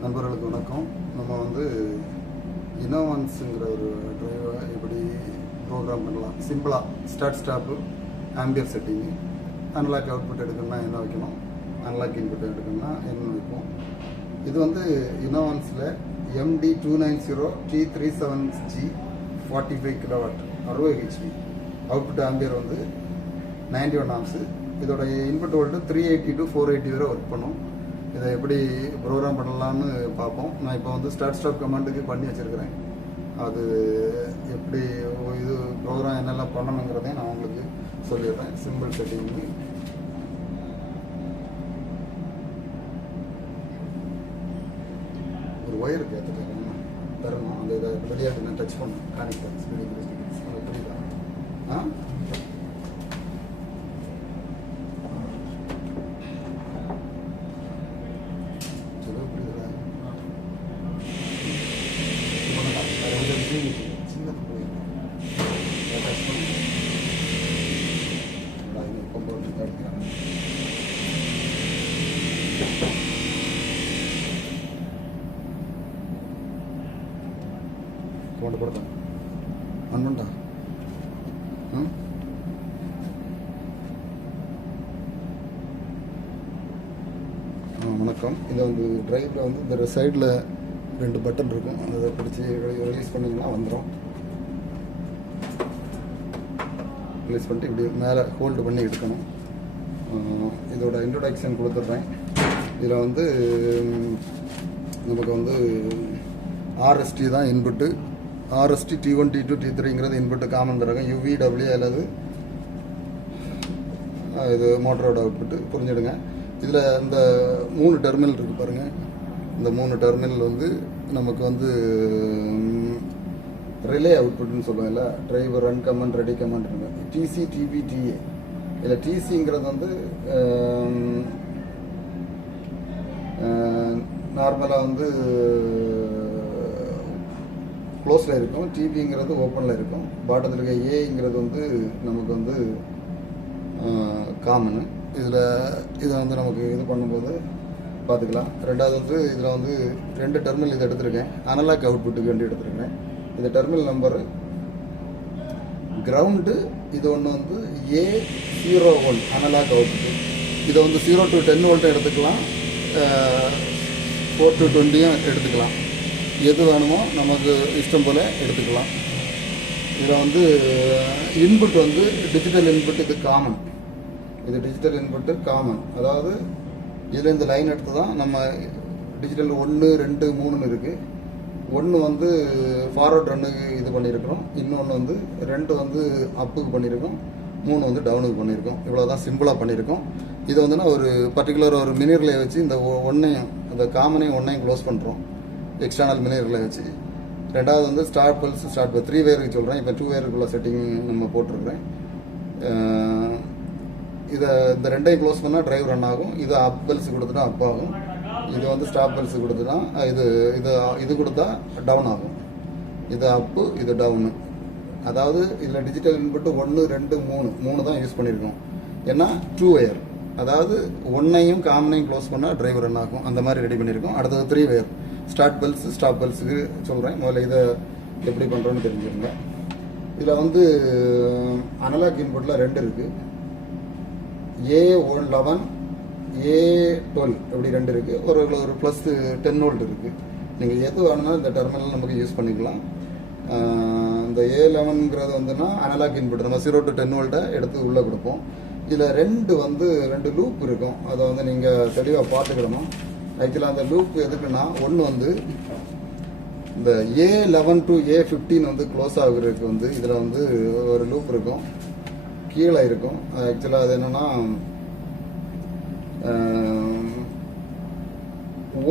நண்பர்களுக்கு வணக்கம். நம்ம வந்து இனோவன்ஸுங்கிற ஒரு டிரைவரை எப்படி ப்ரோக்ராம் பண்ணலாம்? சிம்பிளாக start stop ampere setting unlock output எடுக்கணும்னா என்ன வைக்கணும்? அன்லாக் இன்புட் எடுக்கணும்னா என்ன வைப்போம்? இது வந்து இனோவன்ஸில் MD two nine zero D three seven G forty five kilowatt அறுபது ஹெச்பி அவுட்புட் ஆம்பியர் வந்து நைன்டி ஒன் ஆம்ஸு இதோட input volt three eighty to four eighty வரை ஒர்க் பண்ணும். இதை எப்படி ப்ரோக்ராம் பண்ணலாம்னு பார்ப்போம். நான் இப்போ வந்து ஸ்டார்ட் ஸ்டாப் கமாண்டுக்கு பண்ணி வச்சுருக்கிறேன். அது எப்படி இது ப்ரோக்ராம் என்னெல்லாம் பண்ணணுங்கிறதையும் நான் உங்களுக்கு சொல்லிடுறேன். சிம்பிள் செட்டிங்கு ஒரு ஒயருக்கு ஏற்றுட்டு தரணும்? அந்த இதை வெளியாக நான் டச் பண்ணணும். காணிக்கிறேன் புரியுதா? ஆ? வணக்கம். இது வந்து டிரைவில் வந்து இந்த சைடில் ரெண்டு பட்டன் இருக்கும். அதை பிடிச்சி ரிலீஸ் பண்ணிங்கன்னா வந்துடும் ரிலீஸ் பண்ணிட்டு இப்படி மேலே ஹோல்டு பண்ணி எடுக்கணும். இதோட இன்ட்ரொடக்ஷன் கொடுத்துட்றேன். இதில் வந்து நமக்கு வந்து ஆர்எஸ்டி தான் input RST T one T two T த்ரீங்கிறது input common தரகம் யூவிடபிள்யூ அல்லது இது மோட்டரோட அவுட்புட்டு புரிஞ்சிடுங்க. இதில் இந்த மூணு டெர்மினல் இருக்குது பாருங்கள் இந்த மூணு டெர்மினல் வந்து நமக்கு வந்து ரிலே அவுட்புட்னு சொல்லுவாங்கல்ல driver run command ready command DC DP DA இதில் டிசிங்கிறது வந்து நார்மலாக வந்து க்ளோஸில் இருக்கும். டிபிங்கிறது ஓப்பனில் இருக்கும். பாட்டத்தில் இருக்க ஏங்கிறது வந்து நமக்கு வந்து காமனு இதில் இதை வந்து நமக்கு இது பண்ணும்போது பார்த்துக்கலாம். ரெண்டாவது வந்து இதில் வந்து ரெண்டு டெர்மினல் இதை எடுத்திருக்கேன். அனலாக் அவுட்புட்டுக்கு வேண்டி எடுத்திருக்கேன். இந்த டெர்மினல் நம்பரு கிரவுண்டு இது ஒன்று வந்து A zero one analog output இதை வந்து ஜீரோ டு டென் வோல்ட்டும் எடுத்துக்கலாம். ஃபோர் டு டுவெண்ட்டியும் எடுத்துக்கலாம். எது வேணுமோ நமக்கு இஷ்டம் போல் எடுத்துக்கலாம். இதில் வந்து இன்புட் வந்து டிஜிட்டல் இன்புட் இது காமன் இது டிஜிட்டல் இன்புட்டு காமன் அதாவது இதில் இந்த லைன் எடுத்து தான் நம்ம டிஜிட்டல் ஒன்று ரெண்டு மூணுன்னு இருக்குது ஒன்று வந்து ஃபார்வர்ட் ரன்னுக்கு இது பண்ணியிருக்கிறோம் இன்னொன்று வந்து ரெண்டு வந்து அப்புக்கு பண்ணியிருக்கோம் மூணு வந்து டவுனுக்கு பண்ணியிருக்கோம் இவ்வளோ தான் சிம்பிளாக பண்ணியிருக்கோம் இது வந்து நான் ஒரு பர்டிகுலர் ஒரு மினி வச்சு இந்த ஒ- ஒன்னையும் அந்த காமனையும் ஒன்றையும் க்ளோஸ் பண்ணுறோம் எக்ஸ்டர்னல் மினி வச்சு. ரெண்டாவது வந்து ஸ்டார்ட் பல்ஸ் ஸ்டார்ட் த்ரீ வேருக்கு சொல்கிறேன் இப்போ டூ வேருக்குள்ள செட்டிங் நம்ம போட்டிருக்கிறேன். இதை இந்த ரெண்டையும் க்ளோஸ் பண்ணால் டிரைவ் ரன் ஆகும். இது அப் பெல்ஸ் கொடுத்துட்டா அப் ஆகும். இது வந்து ஸ்டாப் பெல்ஸ் கொடுத்துட்டா இது இது இது கொடுத்தா டவுன் ஆகும். இது அப்பு இது டவுனு அதாவது இதில் டிஜிட்டல் இன்புட்டு ஒன்று ரெண்டு மூணு மூணு தான் யூஸ் பண்ணியிருக்கோம் ஏன்னா டூ ஒயர் அதாவது ஒன்னையும் காமனையும் க்ளோஸ் பண்ணால் டிரைவர் ரன் ஆகும். அந்த மாதிரி ரெடி பண்ணியிருக்கோம் அடுத்தது three wire start pulse stop பெல்ஸுக்கு சொல்கிறேன் முதல்ல இதை எப்படி பண்ணுறோன்னு தெரிஞ்சுக்கோங்க. இதில் வந்து அனலாக் இன்புட்டில் ரெண்டு இருக்குது A one eleven A twelve இப்படி ரெண்டு இருக்குது ஒரு ஒரு ப்ளஸ் டென் வோல்ட் இருக்குது நீங்கள் எது வேணும்னாலும் இந்த டெர்மினல் நமக்கு யூஸ் பண்ணிக்கலாம். இந்த ஏ லெவனுங்கிறது வந்துன்னா அனலாக் இன்புட் நம்ம ஜீரோ டு டென் வோல்ட்டை எடுத்து உள்ளே கொடுப்போம். இதில் ரெண்டு வந்து ரெண்டு லூப் இருக்கும். அதை வந்து நீங்கள் தெளிவாக பார்த்துக்கிடணும். ஆக்சுவலாக அந்த லூப் எதுக்குன்னா ஒன்று வந்து இந்த A eleven to A fifteen வந்து க்ளோஸ் ஆகுறதுக்கு வந்து இதில் வந்து ஒரு லூப் இருக்கும். கீழே இருக்கும். ஆக்சுவலாக அது என்னன்னா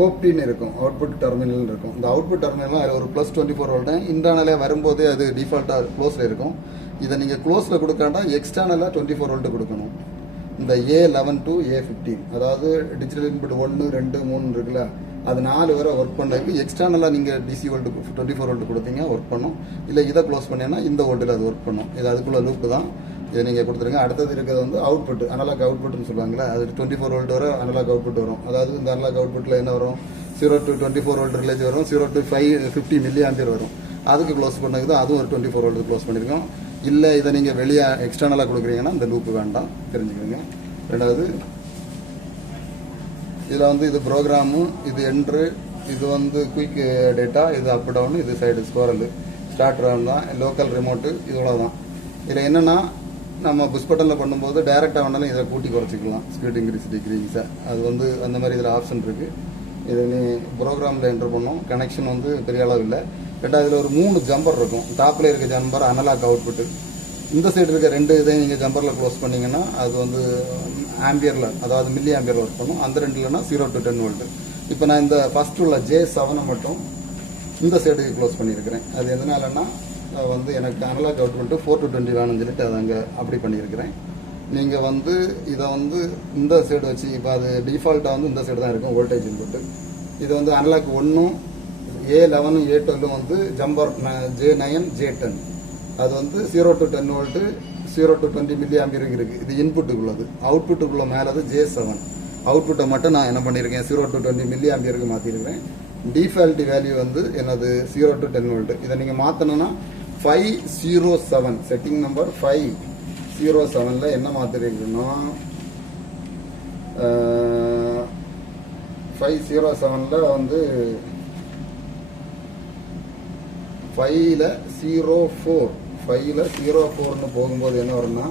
ஓப்டின்னு இருக்கும். அவுட்புட் டெர்மினல் இருக்கும். இந்த அவுட்புட் டெர்மினல் அதில் ஒரு ப்ளஸ் டுவெண்ட்டி ஃபோர் வோல்ட்டு இன்டர்னலே வரும்போது அது டிஃபால்ட்டாக க்ளோஸில் இருக்கும். இதை நீங்கள் க்ளோஸில் கொடுக்காண்டா எக்ஸ்டர்னலாக டுவெண்ட்டி ஃபோர் வோல்ட்டு கொடுக்கணும். இந்த A eleven to A fifteen அதாவது டிஜிட்டல் இன்புட் ஒன்று ரெண்டு மூணு இருக்குல்ல அது நாலு வரை ஒர்க் பண்ணதுக்கு எக்ஸ்டர்னலாக நீங்கள் DC volt twenty four volt கொடுத்தீங்க ஒர்க் பண்ணும். இல்லை இதை க்ளோஸ் பண்ணீங்கன்னா இந்த வோல்ட்டில் அது ஒர்க் பண்ணும். இது அதுக்குள்ள லூப்பு தான். இதை நீங்கள் கொடுத்துருங்க. அடுத்தது இருக்கிறது வந்து அவுட்புட் அனலாக் அவுட்புட்னு சொல்லுவாங்கல்ல அது டுவெண்ட்டி ஃபோர் வோல்ட் வர அனலாக் அவுட்புட் வரும். அதாவது இந்த அனலாக் அவுட்புட்டில் என்ன வரும்? Zero to twenty four volt ரிலேஜ் வரும் zero to five fifty milliampere வரும். அதுக்கு க்ளோஸ் பண்ணது அதுவும் ஒரு டுவெண்ட்டி ஃபோர் வோல்ட் க்ளோஸ் பண்ணியிருக்கோம் இல்லை இதை நீங்கள் வெளியே எக்ஸ்டர்னலாக கொடுக்குறீங்கன்னா இந்த லூப்பு வேண்டாம். தெரிஞ்சுக்கோங்க. ரெண்டாவது இதில் வந்து இது ப்ரோக்ராமு இது என்ட்ரு இது வந்து குயிக் டேட்டா இது அப் டவுன் இது சைடு ஸ்கோரல் ஸ்டார்ட் ரன் தான் லோக்கல் ரிமோட்டு இவ்வளோ தான் இதில் என்னென்னா நம்ம புஷ் பட்டனில் பண்ணும்போது டைரெக்டாக வேணாலும் இதில் கூட்டி குறைச்சிக்கலாம். ஸ்பீட் இன்க்ரீஸ் டிக்ரீஸாக அது வந்து அந்த மாதிரி இதில் ஆப்ஷன் இருக்குது இது நீ ப்ரோக்ராமில் என்ட்ரு பண்ணோம் கனெக்ஷன் வந்து பெரிய அளவு இல்லை. ரெண்டாவது அதில் ஒரு மூணு ஜம்பர் இருக்கும். டாப்பில் இருக்க ஜம்பர் அனலாக் அவுட்புட்டு இந்த சைடு இருக்க ரெண்டு இதையும் நீங்கள் ஜம்பரில் க்ளோஸ் பண்ணிங்கன்னா அது வந்து um, ஆம்பியரில் அதாவது மில்லி ஆம்பியரில் ஒர்க் பண்ணும். அந்த ரெண்டுலனா ஜீரோ டு டென் வோல்ட்டு இப்போ நான் இந்த ஃபஸ்ட்டு உள்ள ஜே செவனை மட்டும் இந்த சைடுக்கு க்ளோஸ் பண்ணியிருக்கிறேன். அது எதனாலன்னா வந்து எனக்கு analog output four to twenty வேணும்னு சொல்லிட்டு அதை அங்கே அப்படி பண்ணியிருக்கிறேன். நீங்கள் வந்து இதை வந்து இந்த சைடு வச்சு இப்போ அது டிஃபால்ட்டாக வந்து இந்த சைடு தான் இருக்கும் வோல்டேஜ் இன்புட்டு இது வந்து அனலாக் ஒன்றும் ஏ லெவனும் ஏ டுவெல்லும் வந்து jumper J nine J ten அது வந்து zero to ten volt zero to twenty milli ஆம்பியருக்கு இருக்குது இது இன்புட்டுக்குள்ளது அவுட்புட்டுக்குள்ள அது ஜே செவன் அவுட்புட்டை மட்டும் நான் என்ன பண்ணியிருக்கேன் ஜீரோ டு டுவெண்ட்டி மில்லி ஆம்பியருக்கு மாற்றிருக்கிறேன் டிஃபால்ட் வேல்யூ வந்து என்னது ஜீரோ டு டென் வோல்ட் இதை நீங்கள் மாற்றணும்னா five zero seven setting number five zero செவனில் என்ன மாற்றிருக்கணும்னா ஃபைவ் ஜீரோ செவனில் வந்து ஃபைவ்ல ஜீரோ ஃபோர் ஃபைவ்ல ஜீரோ ஃபோர்னு போகும்போது என்ன வரும்னா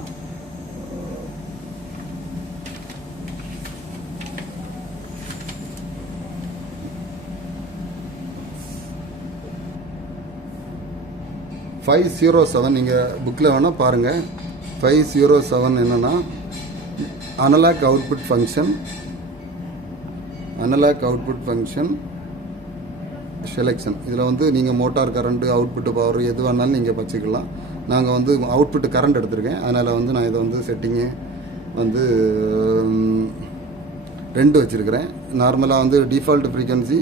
ஃபைவ் ஜீரோ செவன் நீங்கள் புக்கில் வேணால் பாருங்கள் ஃபைவ் ஜீரோ செவன் என்னென்னா analog output function analog output function selection இதில் வந்து நீங்கள் மோட்டார் கரண்ட்டு அவுட்புட்டு பவர் எது வேணாலும் நீங்கள் வச்சுக்கலாம். நாங்கள் வந்து அவுட்புட்டு கரண்ட் எடுத்திருக்கேன். அதனால் வந்து நான் இதை வந்து செட்டிங்கு வந்து ரெண்டு வச்சுருக்கிறேன். நார்மலாக வந்து டிஃபால்ட் ஃப்ரீக்வன்சி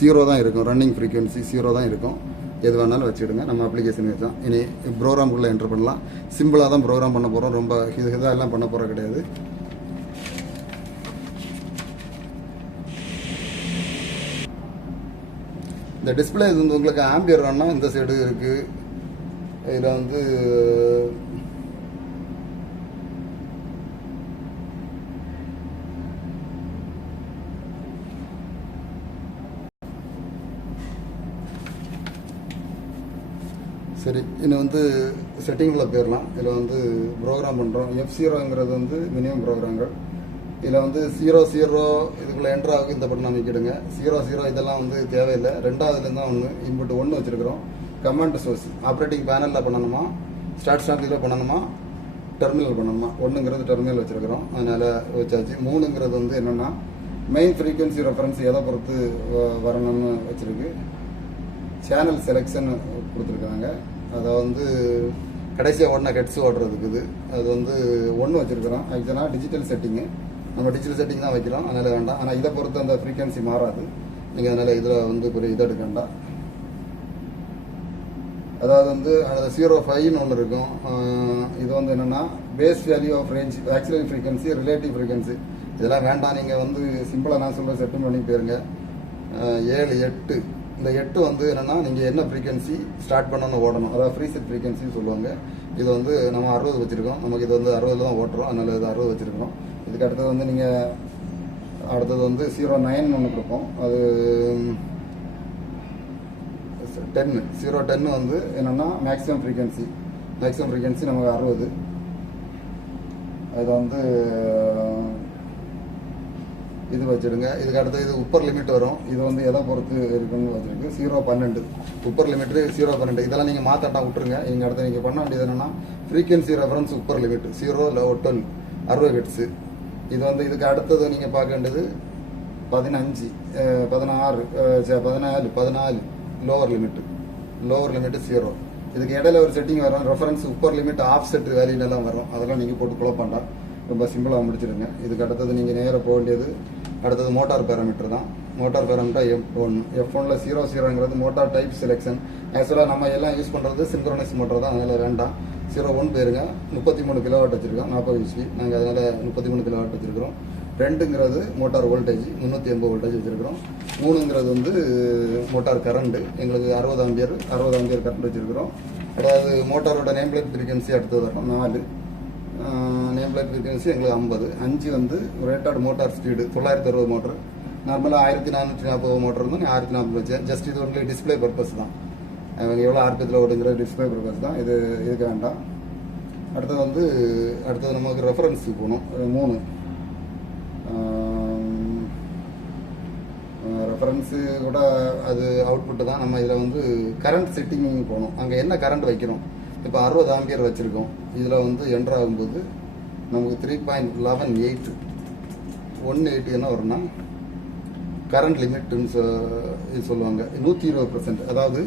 ஜீரோ தான் இருக்கும். ரன்னிங் ஃப்ரீக்வன்சி ஜீரோ தான் இருக்கும். எது வேணாலும் வச்சுடுங்க நம்ம அப்ளிகேஷன் வச்சோம் இனி ப்ரோக்ராம்குள்ளே என்டர் பண்ணலாம். சிம்பிளாக தான் ப்ரோக்ராம் பண்ண போகிறோம் ரொம்ப இது இதெல்லாம் பண்ண போகிற கிடையாது. இந்த டிஸ்பிளே இது வந்து உங்களுக்கு ஆம்பியர் வேணா இந்த சைடு இருக்குது இதில் வந்து சரி இன்னும் வந்து செட்டிங்கில் போயிடலாம் இதில் வந்து ப்ரோக்ராம் பண்ணுறோம் எஃப் ஜீரோங்கிறது வந்து மினிமம் ப்ரோக்ராம்கள் இதில் வந்து ஜீரோ ஜீரோ இதுக்குள்ளே என்ட்ராவுக்கு இந்த பட்டன் அமைக்கிடுங்க ஜீரோ ஜீரோ இதெல்லாம் வந்து தேவையில்லை. ரெண்டாவதுலேருந்து தான் ஒன்று இன்புட் ஒன்று வச்சுருக்கிறோம். கமாண்ட் சோர்ஸ் ஆப்ரேட்டிங் பேனலில் பண்ணணுமா? ஸ்டார்ட் ஸ்டாண்டில் பண்ணணுமா? டெர்மினல் பண்ணணுமா? ஒன்றுங்கிறது டெர்மினல் வச்சுருக்கிறோம். அதனால் வச்சாச்சு. மூணுங்கிறது வந்து என்னென்னா மெயின் ஃப்ரீக்குவன்சி ரெஃபரன்ஸ் எதை பொறுத்து வ- வரணும்னு வச்சுருக்கு. சேனல் செலெக்ஷன் கொடுத்துருக்காங்க. அதை வந்து கடைசியாக ஓடின ஹெட்ஸ் ஓடுறதுக்கு இது. அது வந்து ஒன்று வச்சுருக்கிறோம். ஆக்சுவலாக டிஜிட்டல் செட்டிங்கு நம்ம டிஜிட்டல் செட்டிங் தான் வைக்கிறோம். அதனால் வேண்டாம். ஆனால் இதை பொறுத்து அந்த ஃப்ரீக்வன்சி மாறாது. நீங்கள் அதனால் இதில் வந்து ஒரு இதை எடுக்க வேண்டாம். அதாவது வந்து அதில் ஜீரோ ஃபைவ்னு ஒன்று இருக்கும். இது வந்து என்னென்னா base value of range auxiliary frequency relative frequency இதெல்லாம் வேண்டாம். நீங்கள் வந்து சிம்பிளாக நான் சொல்ல செட்டிங் பண்ணி போயிருங்க. ஏழு எட்டு. இந்த எட்டு வந்து என்னென்னா நீங்கள் என்ன ஃப்ரீக்வன்சி ஸ்டார்ட் பண்ணணும் ஓடணும். அதாவது ஃப்ரீ செட் ஃப்ரீக்வன்சின்னு சொல்லுவாங்க. இது வந்து நம்ம அறுபது வச்சுருக்கோம். நமக்கு இது வந்து அறுபதில் தான் ஓட்டுறோம். அதனால் இது அறுபது வச்சுருக்கோம் இதுக்கு அடுத்தது வந்து நீங்கள் அடுத்தது வந்து ஜீரோ நைன் ஒன்று கொடுப்போம். அது டென்னு ஜீரோ டென்னு வந்து என்னென்னா மேக்ஸிமம் ஃப்ரீக்வன்சி மேக்ஸிமம் ஃப்ரீக்வன்சி நமக்கு அறுபது. அது வந்து இது வச்சுருங்க. இதுக்கு அடுத்து இது உப்பர் லிமிட் வரும். இது வந்து எதை பொறுத்து இருக்குன்னு வச்சுருக்கு ஜீரோ பன்னெண்டு. உப்பர் லிமிட் ஜீரோ பன்னெண்டு. இதெல்லாம் நீங்கள் மாற்றாட்டா விட்டுருங்க. நீங்கள் அடுத்து நீங்கள் பண்ண வேண்டியது என்னென்னா frequency reference upper limit zero twelve அறுபது ஹெட்ஸு இது வந்து இதுக்கு அடுத்தது நீங்கள் பார்க்க வேண்டியது பதினஞ்சு பதினாறு பதினாலு பதினாலு. Lower limit lower limit zero இதுக்கு இடையில ஒரு செட்டிங் வரும். Reference upper limit of set value எல்லாம் வரும். அதெல்லாம் நீங்கள் போட்டு குழப்பண்டா ரொம்ப சிம்பிளாக முடிச்சிருங்க இதுக்கு அடுத்தது நீங்கள் நேராக போக வேண்டியது அடுத்தது மோட்டார் பேராமீட்டர் தான். Motor parameter F one F ஒன்ல ஜீரோ ஜீரோங்கிறது மோட்டார் டைப் செலெக்ஷன் ஆக்சுவலாக நம்ம எல்லாம் யூஸ் பண்ணுறது சிங்க்ரோனைஸ் மோட்டார் தான். அதனால் வேண்டாம். ஜீரோ ஒன் போயிருங்க. முப்பத்தி மூணு கிலோவாட் வச்சிருக்கோம் நாற்பது ஹெச்பி நாங்கள் அதனால் முப்பத்தி மூணு கிலோவாட் வச்சிருக்கிறோம். ரெண்டுங்கிறது மோட்டார் வோல்டேஜ் முந்நூற்றி எண்பது வோல்டேஜ் வச்சுருக்கிறோம். மூணுங்கிறது வந்து மோட்டார் கரண்ட் எங்களுக்கு அறுபது ஆம்பியர் அறுபது ஆம்பியர் கரண்ட் வச்சுருக்கிறோம். அதாவது மோட்டாரோட நேம் பிளேட் ஃப்ரீக்வன்சி அடுத்தது வரணும். நாலு. நேம் பிளேட் ஃப்ரீக்வன்சி எங்களுக்கு ஐம்பது. அஞ்சு வந்து ரேட்டாட் மோட்டார் ஸ்பீடு தொள்ளாயிரத்தி அறுபது மோட்டர் நார்மலாக ஆயிரத்தி நானூற்றி நாற்பது மோட்டர் இருந்தால் நான் ஆயிரத்தி நாற்பது வச்சேன் ஜஸ்ட் இது ஒன்லி டிஸ்ப்ளே பர்பஸ் தான். எவ்வளோ ஆர்பியத்தில் ஓடுங்கிற டிஸ்ப்ளே பர்பஸ் தான். இது இதுக்கு வேண்டாம். அடுத்தது வந்து அடுத்தது நமக்கு ரெஃபரன்ஸுக்கு போகணும். மூணு. ரெஃபரன்ஸு கூட அது அவுட்புட்டு தான். நம்ம இதில் வந்து கரண்ட் செட்டிங் போகணும். அங்கே என்ன கரண்ட் வைக்கணும் இப்போ அறுபது ஆம்பியர் வச்சுருக்கோம். இதில் வந்து என்ட்ரு ஆகும்போது நமக்கு three point eleven eight one eight என்ன வரும்னா கரண்ட் லிமிட்டுன்னு சொ இது சொல்லுவாங்க. நூற்றி இருபது பர்சன்ட் அதாவது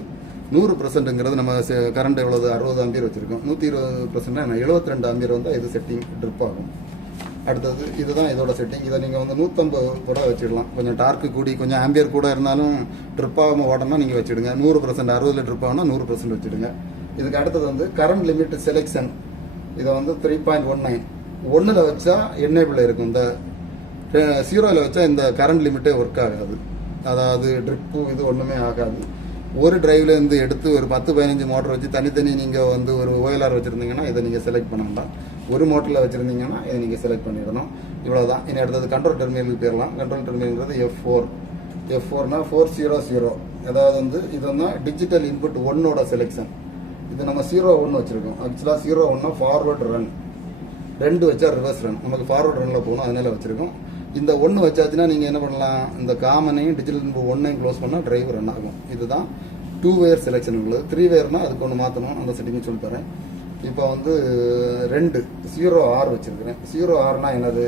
நூறு பர்சன்ட்டுங்கிறது நம்ம கரண்ட் எவ்வளவு? அறுபது ஆம்பியர் வச்சுருக்கோம். நூற்றி இருபது பர்சன்ட்னா எழுபத்தி ரெண்டு ஆம்பியர் வந்து இது செட்டிங் ட்ரிப் ஆகும். அடுத்தது இதுதான் இதோட செட்டிங் இதை நீங்கள் வந்து நூற்றம்பது கூட வச்சிடலாம். கொஞ்சம் டார்க்கு கூடி கொஞ்சம் ஆம்பியர் கூட இருந்தாலும் ட்ரிப் ஆகாமல் ஓடணும்னா நீங்கள் வச்சுடுங்க. நூறு பர்சன்ட் அறுபதுல ட்ரிப் ஆகுனா நூறு பர்சன்ட் வச்சுடுங்க. இதுக்கு அடுத்தது வந்து கரண்ட் லிமிட் செலெக்ஷன் இதை வந்து த்ரீ பாயிண்ட் ஒன் நைன் ஒன்றில் வச்சா என்னேபிள் இருக்கும். இந்த ஜீரோவில் வச்சா இந்த கரண்ட் லிமிட்டே ஒர்க் ஆகாது. அதாவது ட்ரிப்பு இது ஒன்றுமே ஆகாது. ஒரு டிரைவ்ல இருந்து எடுத்து ஒரு பத்து பதினஞ்சு மோட்டர் வச்சு தனித்தனி நீங்கள் வந்து ஒரு ஓஎல்ஆர் வச்சுருந்தீங்கன்னா இதை நீங்கள் செலக்ட் பண்ண வேண்டாம் ஒரு மோட்டரில் வச்சுருந்தீங்கன்னா இதை நீங்கள் செலக்ட் பண்ணிடணும். இவ்வளோதான் இனி அடுத்தது கண்ட்ரோல் டெர்மினலுக்கு போயிடலாம். கண்ட்ரோல் டெர்மினல்ங்கிறது எஃப் ஃபோர் எஃப் ஃபோர்னா ஃபோர் ஜீரோ ஜீரோ அதாவது வந்து இது வந்து டிஜிட்டல் இன்புட் ஒன்னோட செலெக்ஷன் இது நம்ம ஜீரோ ஒன்று வச்சுருக்கோம். ஆக்சுவலாக ஜீரோ ஒன்னா ஃபார்வர்ட் ரன் ரெண்டு வச்சா ரிவர்ஸ் ரன் நமக்கு ஃபார்வர்ட் ரனில் போகணும் அதனால வச்சிருக்கோம். இந்த ஒன்று வச்சாச்சுன்னா நீங்கள் என்ன பண்ணலாம்? இந்த காமனையும் டிஜிட்டல் இன்புட் ஒன்னையும் க்ளோஸ் பண்ணால் டிரைவ் ரன் ஆகும். இதுதான் டூ வேர் செலெக்ஷன் உள்ளது. த்ரீ வேர்னால் அதுக்கு ஒன்று மாற்றணும் அந்த செட்டிங் சொல்லி தரேன். இப்போ வந்து ரெண்டு ஜீரோ ஆர் வச்சிருக்கிறேன். ஜீரோ ஆர்னா என்னது?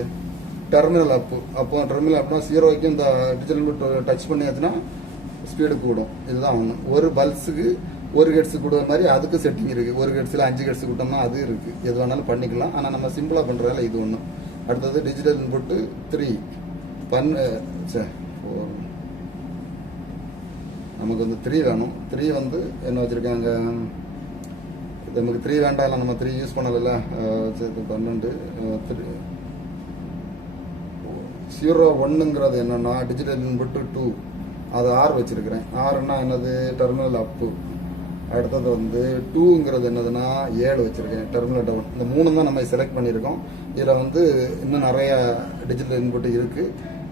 டெர்மினல் அப்பு அப்போ டெர்மினல் அப்னா ஜீரோக்கு இந்த டிஜிட்டல் டச் பண்ணியாச்சுன்னா ஸ்பீடு கூடும். இதுதான் ஒன்று ஒரு பல்ஸுக்கு ஒரு ஹெட்ஸு கொடுக்குற மாதிரி அதுக்கு செட்டிங் இருக்குது ஒரு ஹெட்ஸில் அஞ்சு ஹெட்ஸு கொடுத்தோம்னா அது இருக்குது எது வேணாலும் பண்ணிக்கலாம். ஆனால் நம்ம சிம்பிளாக பண்ணுறதால இது ஒன்று அடுத்தது டிஜிட்டல் இன்புட்டு த்ரீ பன் சே நமக்கு வந்து த்ரீ வேணும். த்ரீ வந்து என்ன வச்சுருக்காங்க? இது நமக்கு த்ரீ வேண்டாம்ல நம்ம த்ரீ யூஸ் பண்ணலைல்ல பன்னெண்டு. த்ரீ ஜீரோ ஒன்றுங்கிறது என்னென்னா டிஜிட்டல் இன்புட்டு டூ அது ஆர் வச்சுருக்கிறேன். ஆறுன்னா என்னது? டெர்மினல் அப்பு அடுத்தது வந்து டூங்கிறது என்னதுன்னா ஏழு வச்சிருக்கேன் டெர்மினல் டவுன் இந்த மூணு தான் நம்ம செலக்ட் பண்ணியிருக்கோம். இதில் வந்து இன்னும் நிறைய டிஜிட்டல் இன்புட் இருக்கு.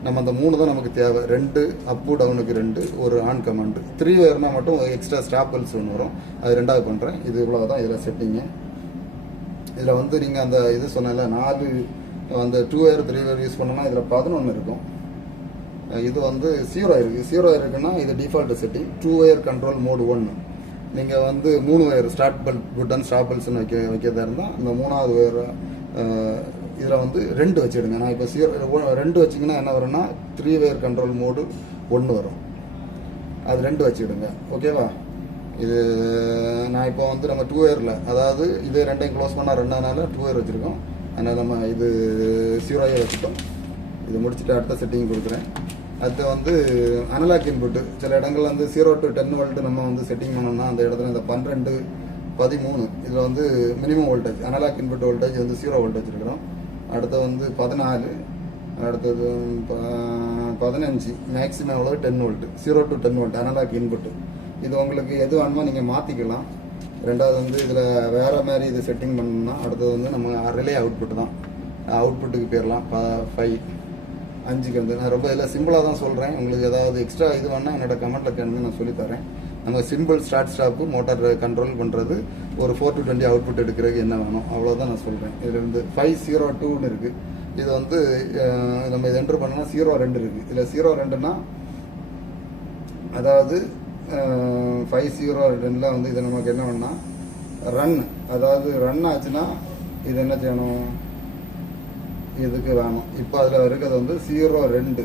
நம்ம அந்த மூணு தான் நமக்கு தேவை. ரெண்டு அப்பு டவுனுக்கு ரெண்டு ஒரு ஆன் கமாண்டு த்ரீ வேர்னா மட்டும் எக்ஸ்ட்ரா ஸ்டாப்பிள்ஸ் ஒன்று வரும். அது ரெண்டாவது பண்ணுறேன் இது இவ்வளோ தான் இதில் செட்டிங்கு இதில் வந்து நீங்கள் அந்த இது சொன்னல நாலு அந்த டூ வேர் த்ரீ இயர் யூஸ் பண்ணோம்னா இதில் பதினொன்று இருக்கும். இது வந்து சீரோ இருக்குது ஜீரோ இருக்குன்னா இது default setting two wire control mode ஒன்று நீங்கள் வந்து மூணு ஒயர் ஸ்டார்ட் பல் குட்டன் ஸ்டாப் பல்ஸ்னு வைக்க வைக்கிறதா இருந்தால் அந்த மூணாவது ஒயர் இதில் வந்து ரெண்டு வச்சுடுங்க. நான் இப்போ சீரோ ரெண்டு வச்சிங்கன்னா என்ன வரும்னா த்ரீ ஒயர் கண்ட்ரோல் மோடு ஒன்று வரும். அது ரெண்டு வச்சுக்கிடுங்க ஓகேவா இது நான் இப்போ வந்து நம்ம டூ இயரில் அதாவது இது ரெண்டையும் க்ளோஸ் பண்ணால் ரெண்டானால டூ இயர் வச்சுருக்கோம். அதனால் நம்ம இது சீரோயே வச்சுட்டோம். இது முடிச்சுட்டு அடுத்த செட்டிங் கொடுக்குறேன். அடுத்து வந்து அனலாக் இன்புட்டு சில இடங்கள்ல வந்து ஜீரோ டு டென் வோல்ட் நம்ம வந்து செட்டிங் பண்ணோம்னா அந்த இடத்துல இந்த பன்னிரெண்டு பதிமூணு இதில் வந்து minimum voltage analog input voltage வந்து ஜீரோ வோல்டேஜ் இருக்கிறோம். அடுத்து வந்து பதினாலு அடுத்தது ப- பதினஞ்சு மேக்ஸிமம் எவ்வளோ ten volt zero to ten volt analog input இது உங்களுக்கு எது வேணுமோ நீங்கள் மாற்றிக்கலாம் ரெண்டாவது வந்து இதில் வேறு மாதிரி இது செட்டிங் பண்ணணும்னா அடுத்தது வந்து நம்ம ரிலே அவுட்புட் தான். அவுட்புட்டுக்கு போயிடலாம் ஃபைவ் அஞ்சு கந்து நான் ரொம்ப இதில் சிம்பிளாக தான் சொல்கிறேன் உங்களுக்கு ஏதாவது எக்ஸ்ட்ரா இது வேணால் என்னோட கமெண்ட்டில் கேட்டு நான் சொல்லித்தரேன் நம்ம simple start stop motor control பண்ணுறது ஒரு ஃபோர் டு டுவெண்ட்டி அவுட்புட் எடுக்கிறதுக்கு என்ன வேணும்? அவ்வளோதான் நான் சொல்கிறேன் இதில் ஃபைவ் ஜீரோ டூன்னு இருக்குது இது வந்து நம்ம இது என்ட்ரு பண்ணோம்னா ஜீரோ ரெண்டு இருக்குது இதில் ஜீரோ ரெண்டுனா அதாவது ஃபைவ் ஜீரோ ரெண்டில் வந்து இது நமக்கு என்ன பண்ணால் ரன் அதாவது ரன் ஆச்சுன்னா இது என்ன செய்யணும்? இதுக்கு வேணும். இப்போ அதில் இருக்கிறது வந்து ஜீரோ ரெண்டு.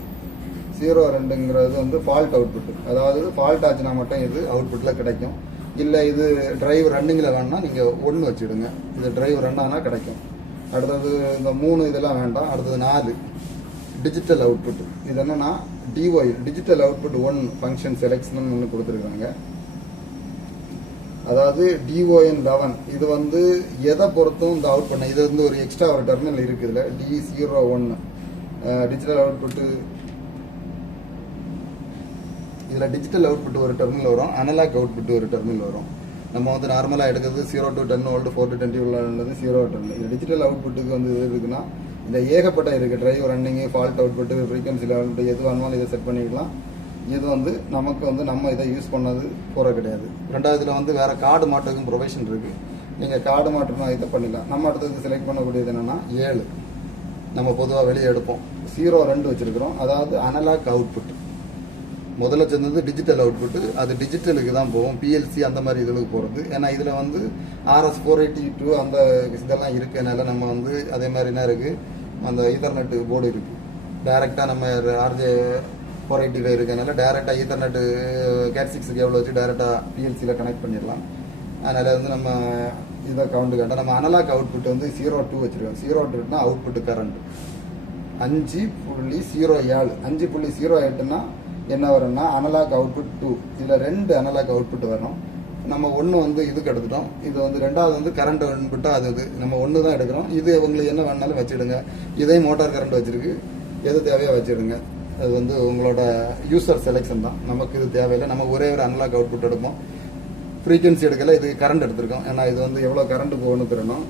ஜீரோ ரெண்டுங்கிறது வந்து ஃபால்ட் அவுட்புட் அதாவது ஃபால்ட் ஆச்சுன்னா மட்டும் இது அவுட்புட்டில் கிடைக்கும். இல்லை இது டிரைவ் ரன்னிங்கில் வேணும்னா நீங்கள் ஒன்று வச்சுடுங்க. இது டிரைவ் ரன் ஆனால் கிடைக்கும். அடுத்தது இந்த மூணு இதெல்லாம் வேண்டாம். அடுத்தது நாலு. டிஜிட்டல் அவுட்புட் இது என்னென்னா DY digital output one function selection ஒன்று கொடுத்துருக்காங்க. அதாவது டிஓஎன் லெவன் இது வந்து எதை பொறுத்தும் இந்த அவுட் பண்ண இது வந்து ஒரு எக்ஸ்ட்ரா ஒரு டெர்மினல் இருக்குதுல டி ஜீரோ ஒன்று டிஜிட்டல் அவுட்புட்டு இதில் டிஜிட்டல் அவுட்புட் ஒரு டெர்மினல் வரும். அனலாக் அவுட்புட் ஒரு டெர்மினல் வரும். நம்ம வந்து நார்மலாக எடுக்கிறது zero to ten volt four to twenty உள்ளது ஜீரோ டென் இந்த டிஜிட்டல் அவுட்புட்டுக்கு வந்து இது இருக்குன்னா இந்த ஏகப்பட்ட இருக்குது drive running fault output frequency level எது வேணுமாலும் இதை செட் பண்ணிக்கலாம். இது வந்து நமக்கு வந்து நம்ம இதை யூஸ் பண்ணது போகிற கிடையாது. ரெண்டாவதுல வந்து வேறு கார்டு மாட்டுக்கும் ப்ரொவிஷன் இருக்குது நீங்கள் கார்டு மாட்டுனா இதை பண்ணிடலாம் நம்ம அடுத்தது செலக்ட் பண்ணக்கூடியது என்னென்னா ஏழு. நம்ம பொதுவாக வெளியே எடுப்போம். ஜீரோ ரெண்டு வச்சுருக்கிறோம். அதாவது அனலாக் அவுட்புட் முதல்ல சேர்ந்தது டிஜிட்டல் அவுட்புட் அது டிஜிட்டலுக்கு தான் போகும் பிஎல்சி அந்த மாதிரி இதுகளுக்கு போகிறது ஏன்னா இதில் வந்து ஆர்எஸ் ஃபோர் எயிட்டி டூ அந்த இதெல்லாம் இருக்கனால நம்ம வந்து அதே மாதிரி என்ன இருக்குது அந்த ஈத்தர்நெட் போர்டு இருக்குது டைரெக்டாக நம்ம ஆர்ஜே ஃபோர் எயிட்டி ஃபைவ் இருக்கனால டேரெக்டாக ஈத்தர்நெட் கேட் சிக்ஸுக்கு எவ்வளோ வச்சு டேரெக்டாக பிஎல்சியில் கனெக்ட் பண்ணிடலாம். அதனால் வந்து நம்ம இதை கவுண்ட் கேட்டால் நம்ம அனலாக் அவுட்புட் வந்து ஜீரோ டூ வச்சுருக்கோம். ஜீரோ டூனா அவுட்புட் கரண்ட் அஞ்சு புள்ளி ஜீரோ ஏழு. அஞ்சு புள்ளி ஜீரோ எட்டுனா என்ன வரும்னா அனலாக் அவுட்புட் டூ இதில் ரெண்டு அனலாக் அவுட்புட் வரும். நம்ம ஒன்று வந்து இதுக்கு எடுத்துட்டோம். இது வந்து ரெண்டாவது வந்து கரண்ட் இன்புட்டாக அது இது. நம்ம ஒன்று தான் எடுக்கிறோம். இது உங்களுக்கு என்ன வேணாலும் வச்சிடுங்க. இதையும் மோட்டார் கரண்ட் வச்சிருக்கு. எது தேவையோ வச்சுடுங்க. அது வந்து உங்களோட யூசர் செலெக்ஷன் தான். நமக்கு இது தேவையில்லை. நம்ம ஒரே ஒரு அனலாக் அவுட்புட் எடுப்போம். ஃப்ரீக்வன்சி எடுக்கல இது கரண்ட் எடுத்திருக்கோம். ஏன்னா இது வந்து எவ்வளோ கரண்ட் போகணும் தரணும்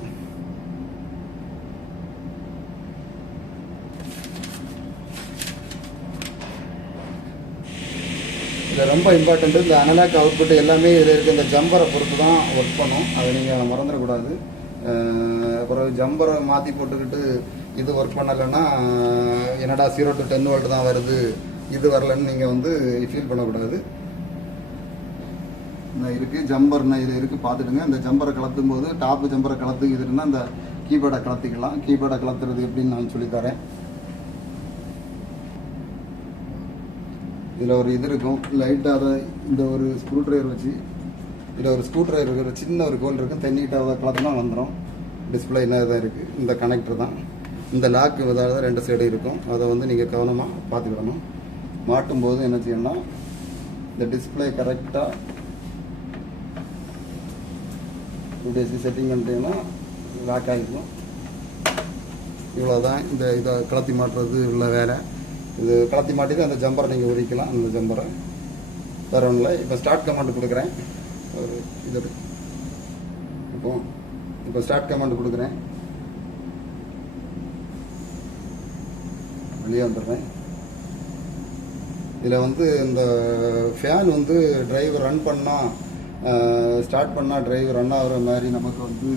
இது ரொம்ப இம்பார்ட்டண்ட்டு இந்த அனலாக் அவுட்புட் எல்லாமே இதில் இருக்க இந்த ஜம்பரை பொறுத்து தான் ஒர்க் பண்ணும். அதை நீங்கள் மறந்துடக்கூடாது. அப்புறம் ஜம்பரை மாற்றி போட்டுக்கிட்டு இது ஒர்க் பண்ணலைன்னா என்னடா ஜீரோ டு டென் வோல்ட் தான் வருது. இது வரலன்னு நீங்கள் வந்து ஃபீல் பண்ணக்கூடாது. இந்த இருக்கு ஜம்பர் இது இருக்கு பார்த்துடுங்க. இந்த ஜம்பரை கலத்தும் போது டாப்பு ஜம்பரை கலத்துக்கிட்டுனா இந்த கீபேடை கலத்திக்கலாம். கீபேடை கலத்துறது எப்படின்னு நான் சொல்லித்தரேன். இதில் ஒரு இது இருக்கும். லைட்டாக அதை இந்த ஒரு ஸ்க்ரூ ட்ரைவர் வச்சு இதில் ஒரு ஸ்க்ரூ ட்ரைவர் இருக்கிற சின்ன ஒரு கோல் இருக்கும். தென்னிட்டு அதை வந்துடும் டிஸ்பிளே என்ன இதாக இருக்குது இந்த கனெக்டர் தான். இந்த லாக் இதாக ரெண்டு சைடு இருக்கும். அதை வந்து நீங்கள் கவனமாக பார்த்துக்கிடணும். மாட்டும் போது என்ன செய்யணும்னா இந்த டிஸ்பிளே கரெக்டாக டூ வச்சு செட்டிங் பண்ணிட்டீங்கன்னா லாக் ஆகிருக்கும். இவ்வளோதான் இந்த இதை கலத்தி மாட்டுறது உள்ள வேலை. இது கலத்தி மாட்டிட்டு அந்த ஜம்பரை நீங்கள் உரிக்கலாம் அந்த ஜம்பரை. வேற ஒன்றும் இப்போ ஸ்டார்ட் கமாண்ட் கொடுக்குறேன். ஒரு இது இப்போ இப்போ ஸ்டார்ட் கமாண்ட் கொடுக்குறேன். வெளியே வந்துடுறேன். இதில் வந்து இந்த ஃபேன் வந்து டிரைவர் ரன் பண்ணால் ஸ்டார்ட் பண்ணால் டிரைவ் ரன் ஆகிற மாதிரி நமக்கு வந்து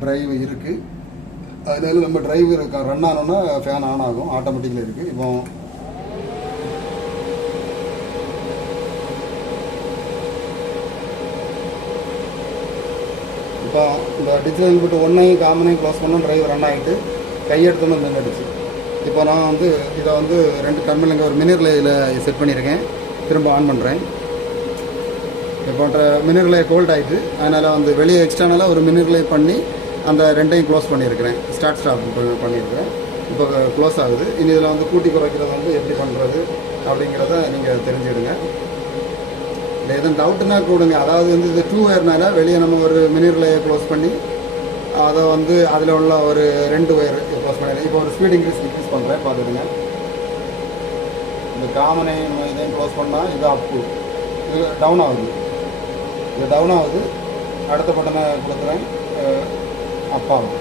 டிரைவ் இருக்குது அதனால நம்ம டிரைவர் ரன் ஆனோன்னா ஃபேன் ஆன் ஆகும் ஆட்டோமேட்டிக்கில் இருக்குது இப்போ இப்போ இந்த டிஜிட்டல் இன்புட் ஒன்றையும் காமனையும் க்ளோஸ் பண்ணோம் டிரைவர் ரன் ஆகிட்டு கையெடுத்தோன்னு நின்றுடுச்சு இப்போ நான் வந்து இதை வந்து ரெண்டு டர்மில் இங்கே ஒரு மினிரில் இதில் செட் பண்ணியிருக்கேன். திரும்ப ஆன் பண்ணுறேன் போன்ற மினரலே கோல்ட் ஆகிட்டு அதனால் வந்து வெளியே எக்ஸ்டர்னலாக ஒரு மினிரிலே பண்ணி அந்த ரெண்டையும் க்ளோஸ் பண்ணியிருக்கிறேன். ஸ்டார்ட் ஸ்டாப் பண்ணியிருக்கிறேன். இப்போ க்ளோஸ் ஆகுது. இனி இதில் வந்து கூட்டி குறைக்கிறது வந்து எப்படி பண்ணுறது அப்படிங்கிறத நீங்கள் தெரிஞ்சுடுங்க இல்லை எதுவும் டவுட்டுனா கூடுங்க. அதாவது வந்து இது டூ ஒயர்னால வெளியே நம்ம ஒரு மினிரில் க்ளோஸ் பண்ணி அதை வந்து அதில் உள்ள ஒரு ரெண்டு ஒயர் க்ளோஸ் பண்ணிடுறேன் இப்போ ஒரு ஸ்பீட் இன்க்ரீஸ் இன்க்ரீஸ் பண்ணுறேன் பார்த்துடுங்க இந்த காமனையும் இதையும் க்ளோஸ் பண்ணால் இது அப்பு இது டவுன் ஆகுது. இது டவுன் அடுத்த பட்டனை கொடுக்குறேன். அப்பாவும்.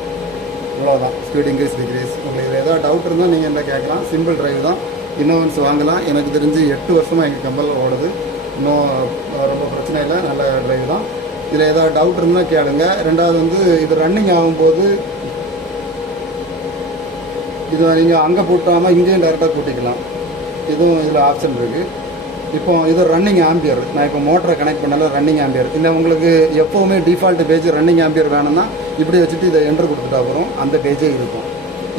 இவ்வளோதான் ஸ்பீட் இன்க்ரீஸ் டிக்ரீஸ் உங்களுக்கு இதில் ஏதாவது டவுட் இருந்தால் நீங்கள் என்ன கேட்கலாம். சிம்பிள் டிரைவ் தான். இன்னோவன்ஸ் வாங்கலாம். எனக்கு தெரிஞ்சு எட்டு வருஷமாக எங்கள் கம்பெனியில் ஓடுது. இன்னும் ரொம்ப பிரச்சனை இல்லை. நல்ல டிரைவ் தான். இதில் ஏதாவது டவுட் இருந்தால் கேளுங்க. ரெண்டாவது வந்து இது ரன்னிங் ஆகும்போது இது நீங்கள் அங்கே போட்டாமல் இங்கேயும் டேரெக்டாக கூட்டிக்கலாம். இதுவும் இதில் ஆப்ஷன் இருக்குது இப்போ இது ரன்னிங் ஆம்பியர் நான் இப்போ மோட்டரை கனெக்ட் பண்ணல ரன்னிங் ஆம்பியர் இல்லை உங்களுக்கு எப்போவுமே டிஃபால்ட் பேஜ் ரன்னிங் ஆம்பியர் வேணும்னா இப்படி வச்சுட்டு இதை என்ட்ரு கொடுத்துட்டா வரும் அந்த பேஜே இருக்கும்.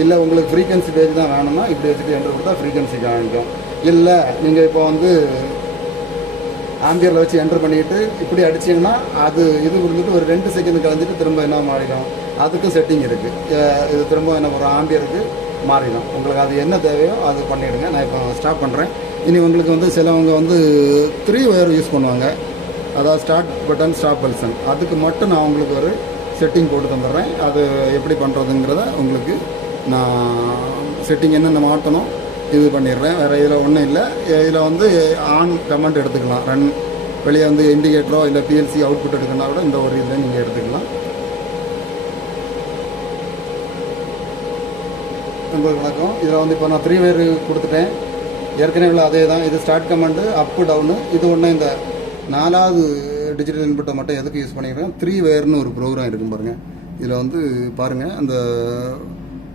இல்லை உங்களுக்கு ஃப்ரீக்வன்சி பேஜ் தான் வேணும்னா இப்படி வச்சுட்டு என்ட்ரு கொடுத்தா ஃப்ரீக்வன்சி காமிக்கும். இல்லை நீங்கள் இப்போ வந்து ஆம்பியரில் வச்சு என்ட்ரு பண்ணிட்டு இப்படி அடிச்சீங்கன்னா அது இது கொடுத்துட்டு ஒரு ரெண்டு செகண்ட் கலந்துட்டு திரும்ப என்ன மாறிடும்? அதுக்கும் செட்டிங் இருக்குது இது திரும்ப என்ன ஒரு ஆம்பியருக்கு மாறிடும். உங்களுக்கு அது என்ன தேவையோ அது பண்ணிவிடுங்க நான் இப்போ ஸ்டாப் பண்ணுறேன் இனி உங்களுக்கு வந்து சிலவங்க வந்து த்ரீ ஒயர் யூஸ் பண்ணுவாங்க. அதாவது ஸ்டார்ட் பட்டன் ஸ்டாப் பல்சன் அதுக்கு மட்டும் நான் உங்களுக்கு ஒரு செட்டிங் போட்டு தந்துடுறேன். அது எப்படி பண்ணுறதுங்கிறத உங்களுக்கு நான் செட்டிங் என்னென்ன மாற்றணும் இது பண்ணிடுறேன். வேறு இதில் ஒன்றும் இல்லை. இதில் வந்து ஆன் கமெண்ட் எடுத்துக்கலாம். ரன் வெளியே வந்து இண்டிகேட்டரோ இல்லை பிஎல்சி அவுட்புட் எடுக்கணும்னா கூட இந்த ஒரு இதில் நீங்கள் எடுத்துக்கலாம். உங்களுக்கு வணக்கம். இதில் வந்து இப்போ நான் த்ரீ வேர் கொடுத்துட்டேன். ஏற்கனவே உள்ள அதே தான். இது ஸ்டார்ட் கமாண்டு அப்பு டவுனு இது ஒன்று இந்த நாலாவது டிஜிட்டல் இன்புட்டை மட்டும் எதுக்கு யூஸ் பண்ணிக்கிறேன் த்ரீ வேர்னு ஒரு ப்ரோக்ராம் இருக்கும் பாருங்கள் இதில் வந்து பாருங்கள் அந்த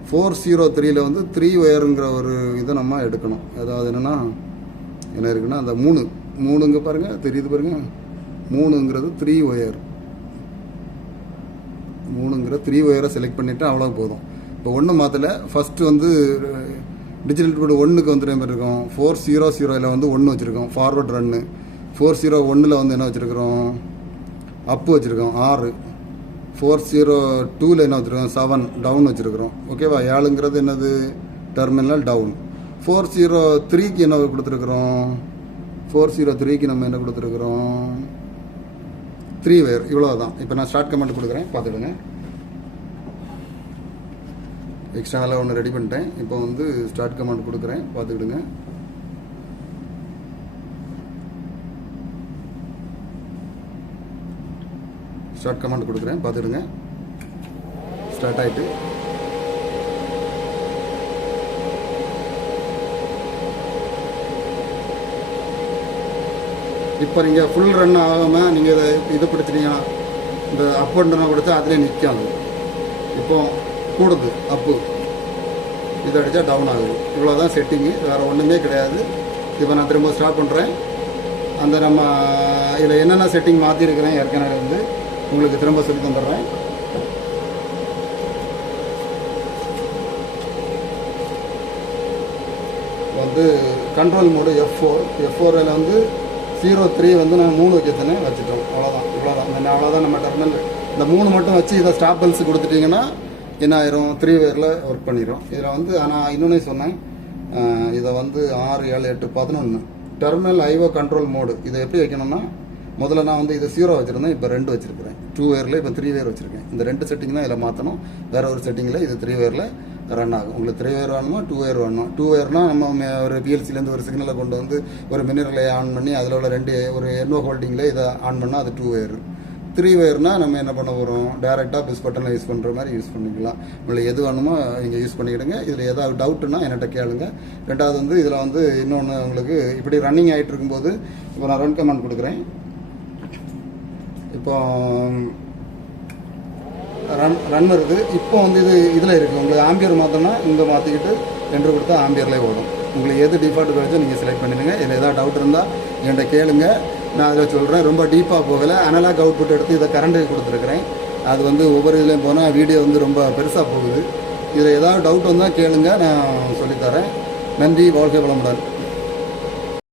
ஃபோர் ஜீரோ த்ரீயில் வந்து த்ரீ ஒயருங்கிற ஒரு இதை நம்ம எடுக்கணும். அதாவது என்னென்னா என்ன இருக்குன்னா அந்த மூணு மூணுங்க பாருங்கள் தெரியுது பாருங்கள் மூணுங்கிறது த்ரீ ஒயர் மூணுங்கிற த்ரீ ஒயரை செலக்ட் பண்ணிவிட்டு அவ்வளோ போதும். இப்போ ஒன்று மாற்றலை ஃபஸ்ட்டு வந்து டிஜிட்டல் இன்புட் ஒன்றுக்கு வந்துட்டு மாதிரி இருக்கும். ஃபோர் ஜீரோ ஜீரோவில் வந்து ஒன்று வச்சுருக்கோம். ஃபார்வர்ட் ரன்னு ஃபோர் ஜீரோ ஒன்றில் வந்து என்ன வச்சுருக்கிறோம்? அப்பு வச்சுருக்கோம். ஆறு ஃபோர் ஜீரோ டூவில் என்ன வச்சுருக்கோம்? செவன் டவுன் வச்சுருக்கிறோம். ஓகேவா ஏழுங்கிறது என்னது? டெர்மினல் டவுன் ஃபோர் ஜீரோ த்ரீக்கு என்ன கொடுத்துருக்குறோம்? ஃபோர் ஜீரோ த்ரீக்கு நம்ம என்ன கொடுத்துருக்குறோம்? த்ரீ வேர் இவ்வளோ தான் இப்போ நான் ஸ்டார்ட் கமெண்ட் கொடுக்குறேன். பார்த்துடுங்க எக்ஸ்டர்னலாக ஒன்று ரெடி பண்ணிட்டேன். இப்போ வந்து ஸ்டார்ட் கமாண்ட் கொடுக்குறேன். பார்த்துக்கிடுங்க. ஸ்டார்ட் கமாண்ட் கொடுக்குறேன். பார்த்துடுங்க ஸ்டார்ட் ஆகிட்டு இப்போ நீங்கள் ஃபுல் ரன் ஆகாமல் நீங்கள் இதை இது பிடிச்சிட்டீங்கன்னா இந்த அப் அண்ட் டவுன் கொடுத்து அதிலே நிற்காது இப்போது கூடுது அப்பு. இது அடித்தா டவுன் ஆகுது. இவ்வளோ தான் செட்டிங்கு வேறு ஒன்றுமே கிடையாது. இப்போ நான் திரும்ப ஸ்டார்ட் பண்ணுறேன் அந்த நம்ம இதில் என்னென்ன செட்டிங் மாற்றிருக்கிறேன் ஏற்கனவே வந்து உங்களுக்கு திரும்ப சொல்லி தந்துடுறேன். வந்து control mode F four F ஃபோரில் வந்து ஜீரோ த்ரீ வந்து நான் மூணு வைக்கிறதுனே வச்சுட்டோம். அவ்வளோதான் இவ்வளோதான் அவ்வளோதான் நம்ம டெர்மினல் இந்த மூணு மட்டும் வச்சு இதை ஸ்டாப் பெல்ஸ் கொடுத்துட்டிங்கன்னா எண்ணாயிரம் த்ரீ வேரில் ஒர்க் பண்ணிடும் இதில் வந்து ஆனால் இன்னொன்னே சொன்னேன். இதை வந்து ஆறு ஏழு எட்டு பதினொன்று டெர்மினல் ஐஓ கண்ட்ரோல் மோடு இதை எப்படி வைக்கணும்னா முதல்ல நான் வந்து இது ஜீரோ வச்சுருந்தேன் இப்போ ரெண்டு வச்சுருக்கிறேன். டூ வேரில் இப்போ த்ரீ வேர் வச்சுருக்கேன். இந்த ரெண்டு செட்டிங் தான் இதில் மாற்றணும். வேறு ஒரு செட்டிங்கில் இது த்ரீ வேரில் ரன் ஆகும். உங்களுக்கு த்ரீ வேர் வேணுமா? டூ வேர் வேணும்? டூ வேர்னால் நம்ம ஒரு பிஎல்சிலேருந்து ஒரு சிக்னலை கொண்டு வந்து ஒரு மினரலை ஆன் பண்ணி அதில் உள்ள ரெண்டு ஒரு என்ஓ ஹோல்டிங்கில் இதை ஆன் பண்ணால் அது டூ வேர் த்ரீ வேர்னா நம்ம என்ன பண்ண போகிறோம் டேரெக்டாக பிஸ் பட்டனில் யூஸ் பண்ணுற மாதிரி யூஸ் பண்ணிக்கலாம். உங்களுக்கு எது வேணுமோ நீங்கள் யூஸ் பண்ணிக்கிடுங்க. இதில் ஏதாவது டவுட்டுன்னா என்கிட்ட கேளுங்க. ரெண்டாவது வந்து இதில் வந்து இன்னொன்று உங்களுக்கு இப்படி ரன்னிங் ஆகிட்டு இருக்கும்போது இப்போ நான் ரன் கமெண்ட் கொடுக்குறேன். இப்போ ரன் ரன் வருது. இப்போ வந்து இது இதில் இருக்குது உங்களுக்கு ஆம்பியர் மாற்றினா இங்கே மாற்றிக்கிட்டு ரெண்டு கொடுத்தா ஆம்பியர்லேயே ஓடும். உங்களுக்கு எது டிஃபால்ட் கிடைச்சோ நீங்கள் செலக்ட் பண்ணிடுங்க. இதில் ஏதாவது டவுட் இருந்தால் என்கிட்ட கேளுங்கள் நான் அதில் சொல்கிறேன் ரொம்ப டீப்பாக போகலை. அனலாக் அவுட்புட் எடுத்து இதை கரண்ட்டுக்கு கொடுத்துருக்குறேன். அது வந்து ஒவ்வொரு இதுலேயும் போனால் வீடியோ வந்து ரொம்ப பெருசாக போகுது. இதில் ஏதாவது டவுட் வந்தால் கேளுங்க. நான் சொல்லித்தரேன் நன்றி. வாழ்க்கை வளமுடன்.